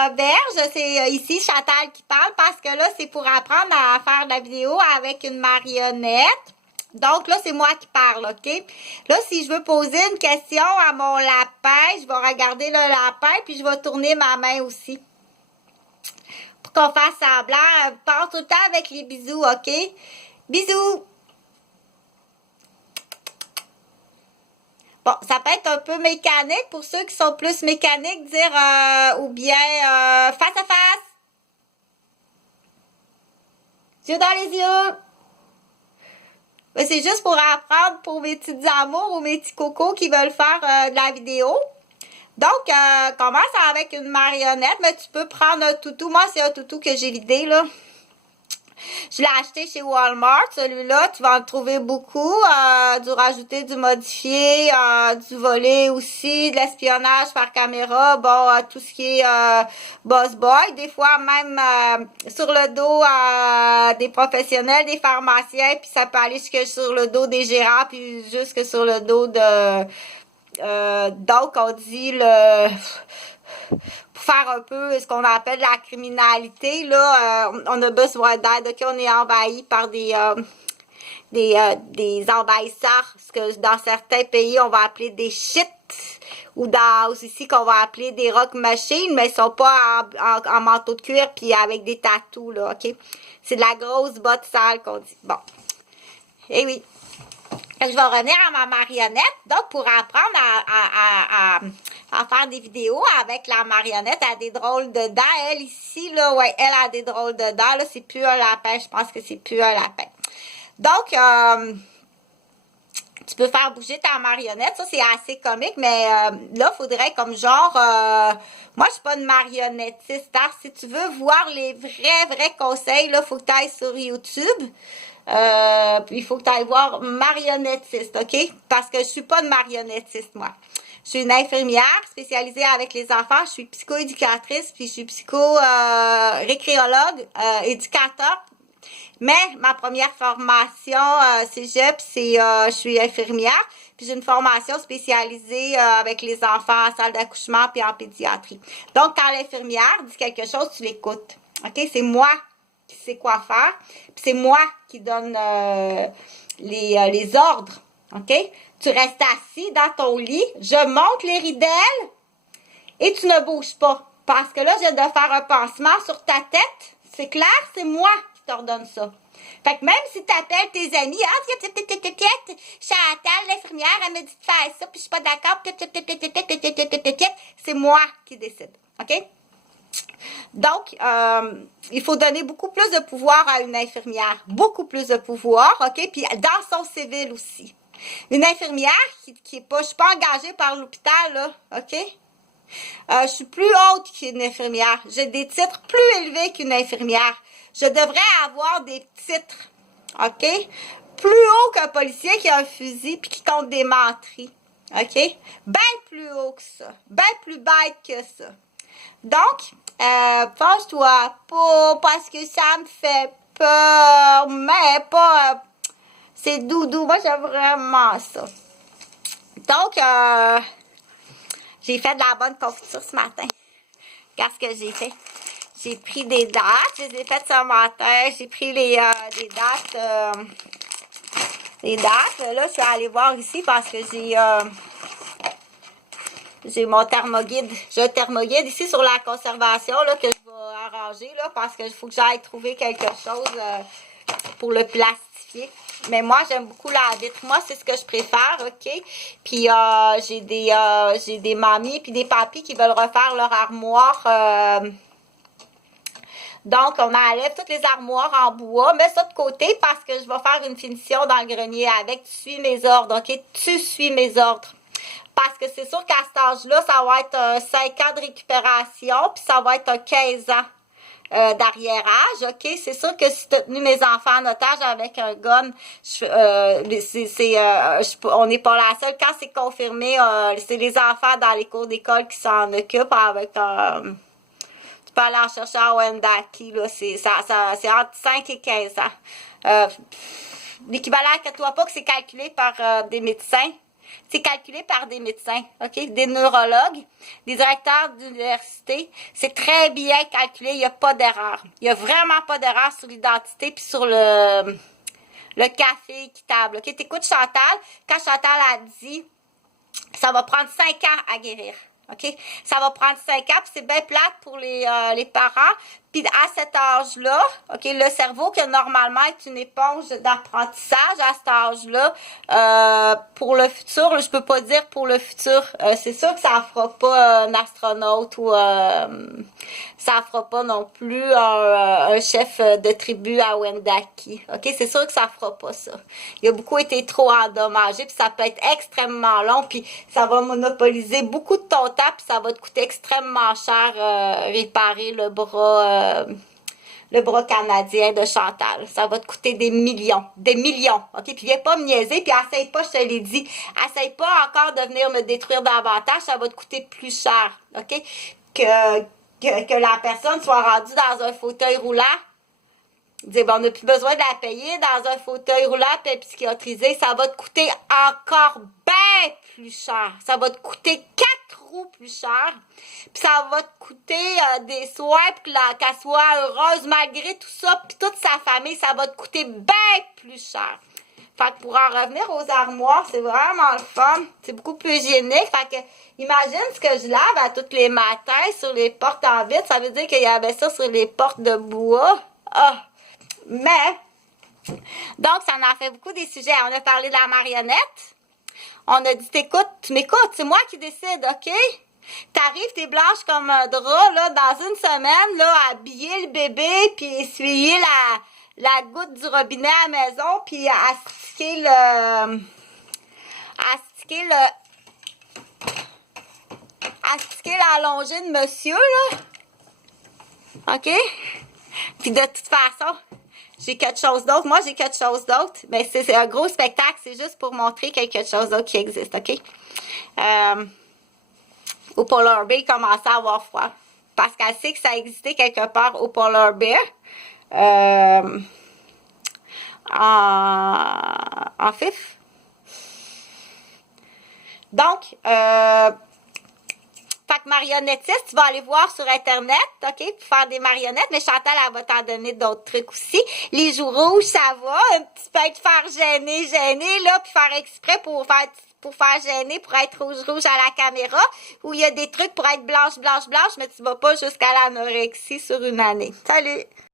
Roberge, c'est ici Chantal qui parle parce que là, c'est pour apprendre à faire de la vidéo avec une marionnette. Donc là, c'est moi qui parle, OK? Là, si je veux poser une question à mon lapin, je vais regarder le lapin, puis je vais tourner ma main aussi. Pour qu'on fasse semblant. Part tout le temps avec les bisous, OK? Bisous! Bon, ça peut être un peu mécanique pour ceux qui sont plus mécaniques, dire ou bien face à face. Yeux dans les yeux. Mais c'est juste pour apprendre pour mes petites amours ou mes petits cocos qui veulent faire de la vidéo. Donc, commence avec une marionnette, mais tu peux prendre un toutou. Moi, c'est un toutou que j'ai vidé, là. Je l'ai acheté chez Walmart. Celui-là, tu vas en trouver beaucoup. Du rajouter, du modifié, du volet aussi, de l'espionnage par caméra. Bon, tout ce qui est boss boy. Des fois, même sur le dos des professionnels, des pharmaciens. Puis ça peut aller jusque sur le dos des gérants, puis jusque sur le dos de... donc, on dit le... pour faire un peu ce qu'on appelle la criminalité, là, on a besoin d'aide. OK, on est envahi par des envahisseurs, ce que dans certains pays, on va appeler des shit, ou dans aussi qu'on va appeler des rock machines, mais ils sont pas en manteau de cuir puis avec des tatous, là, OK? C'est de la grosse botte sale qu'on dit. Bon. Eh oui. Je vais revenir à ma marionnette. Donc, pour apprendre à faire des vidéos avec la marionnette, elle a des drôles de dents. Elle, ici, là, ouais, elle a des drôles de dents. Là, c'est plus un lapin. Je pense que c'est plus un lapin. Donc, tu peux faire bouger ta marionnette. Ça, c'est assez comique, mais là, il faudrait comme genre... moi, je suis pas une marionnettiste. Hein? Si tu veux voir les vrais conseils, là, il faut que tu ailles sur YouTube. Puis il faut que tu ailles voir marionnettiste, OK? Parce que je suis pas une marionnettiste, moi. Je suis une infirmière spécialisée avec les enfants. Je suis psychoéducatrice, puis je suis récréologue, éducateur. Mais ma première formation cégep, c'est je suis infirmière. Puis j'ai une formation spécialisée avec les enfants en salle d'accouchement puis en pédiatrie. Donc, quand l'infirmière dit quelque chose, tu l'écoutes. OK? C'est moi qui sais quoi faire. Puis c'est moi qui donne les ordres. OK? Tu restes assis dans ton lit, je monte les ridelles et tu ne bouges pas. Parce que là, je viens de faire un pansement sur ta tête. C'est clair? C'est moi qui t'ordonne ça. Fait que même si tu appelles tes amis, Chantal, l'infirmière, elle me dit de faire ça, puis je suis pas d'accord, c'est moi qui décide. OK? Donc, il faut donner beaucoup plus de pouvoir à une infirmière. Beaucoup plus de pouvoir, OK? Puis dans son civil aussi. Une infirmière qui est pas... Je suis pas engagée par l'hôpital, là, OK? Je suis plus haute qu'une infirmière. J'ai des titres plus élevés qu'une infirmière. Je devrais avoir des titres, OK? Plus haut qu'un policier qui a un fusil puis qui compte des menteries, OK? Bien plus haut que ça. Bien plus bête que ça. Donc, pense-toi pas parce que ça me fait peur, mais pas... c'est doudou. Moi, j'aime vraiment ça. Donc, j'ai fait de la bonne confiture ce matin. Regarde ce que j'ai fait. J'ai pris des dates. Je les ai faites ce matin. J'ai pris des dates. Là, je suis allée voir ici parce que j'ai mon thermoguide. J'ai un thermoguide ici sur la conservation là, que je vais arranger là, parce qu'il faut que j'aille trouver quelque chose pour le plastifier. Mais moi, j'aime beaucoup la vitre. Moi, c'est ce que je préfère, OK? Puis, j'ai des mamies puis des papis qui veulent refaire leur armoire. Donc, on enlève toutes les armoires en bois. Mets ça de côté parce que je vais faire une finition dans le grenier avec. Tu suis mes ordres, OK? Tu suis mes ordres. Parce que c'est sûr qu'à cet âge-là, ça va être 5 ans de récupération, puis ça va être un 15 ans d'arriérage, OK? C'est sûr que si tu as tenu mes enfants en otage avec un gun, on n'est pas la seule. Quand c'est confirmé, c'est les enfants dans les cours d'école qui s'en occupent avec... tu peux aller en chercher à Wendaki, là. C'est entre 5 et 15 ans. L'équivalent, inquiète-toi pas que c'est calculé par des médecins. C'est calculé par des médecins, OK? Des neurologues, des directeurs d'université. C'est très bien calculé, il n'y a pas d'erreur. Il n'y a vraiment pas d'erreur sur l'identité puis sur le café équitable, OK? T'écoutes Chantal, quand Chantal a dit ça va prendre 5 ans à guérir. OK? Ça va prendre 5 ans, puis c'est bien plate pour les parents. Puis à cet âge-là, OK, le cerveau qui normalement est une éponge d'apprentissage à cet âge-là, pour le futur, là, je peux pas dire pour le futur, c'est sûr que ça fera pas un astronaute ou ça fera pas non plus un chef de tribu à Wendake. OK? C'est sûr que ça fera pas ça. Il a beaucoup été trop endommagé, puis ça peut être extrêmement long, puis ça va monopoliser beaucoup de ton temps, puis ça va te coûter extrêmement cher réparer le bras canadien de Chantal. Ça va te coûter des millions, OK? Puis viens pas me niaiser, puis essaye pas, je te l'ai dit, essaye pas encore de venir me détruire davantage, ça va te coûter plus cher, OK? Que la personne soit rendue dans un fauteuil roulant. Dire, bon, on n'a plus besoin de la payer dans un fauteuil roulant puis psychiatrisé, ça va te coûter encore bien plus cher. Ça va te coûter 4 roues plus cher. Puis ça va te coûter des soins puis qu'elle soit heureuse malgré tout ça. Puis toute sa famille, ça va te coûter bien plus cher. Fait que pour en revenir aux armoires, c'est vraiment le fun. C'est beaucoup plus hygiénique. Fait que imagine ce que je lave à tous les matins sur les portes en vitre. Ça veut dire qu'il y avait ça sur les portes de bois. Ah! Mais, donc, ça en a fait beaucoup des sujets. On a parlé de la marionnette. On a dit, t'écoutes, tu m'écoutes, c'est moi qui décide, OK? T'arrives, t'es blanche comme un drap, là, dans une semaine, là, à habiller le bébé, puis essuyer la goutte du robinet à la maison, puis à sticker la longée de monsieur, là. OK? Puis de toute façon, j'ai quelque chose d'autre. Moi, j'ai quelque chose d'autre. Mais c'est un gros spectacle. C'est juste pour montrer qu'il y a quelque chose d'autre qui existe, OK? Au Polar Bear, il commençait à avoir froid. Parce qu'elle sait que ça existait quelque part au Polar Bear. En fif. Donc, fait que marionnettiste, tu vas aller voir sur Internet, OK, pour faire des marionnettes, mais Chantal, elle va t'en donner d'autres trucs aussi. Les joues rouges, ça va. Tu peux te faire gêner, là, puis faire exprès pour faire gêner, pour être rouge à la caméra, ou il y a des trucs pour être blanche, mais tu vas pas jusqu'à l'anorexie sur une année. Salut!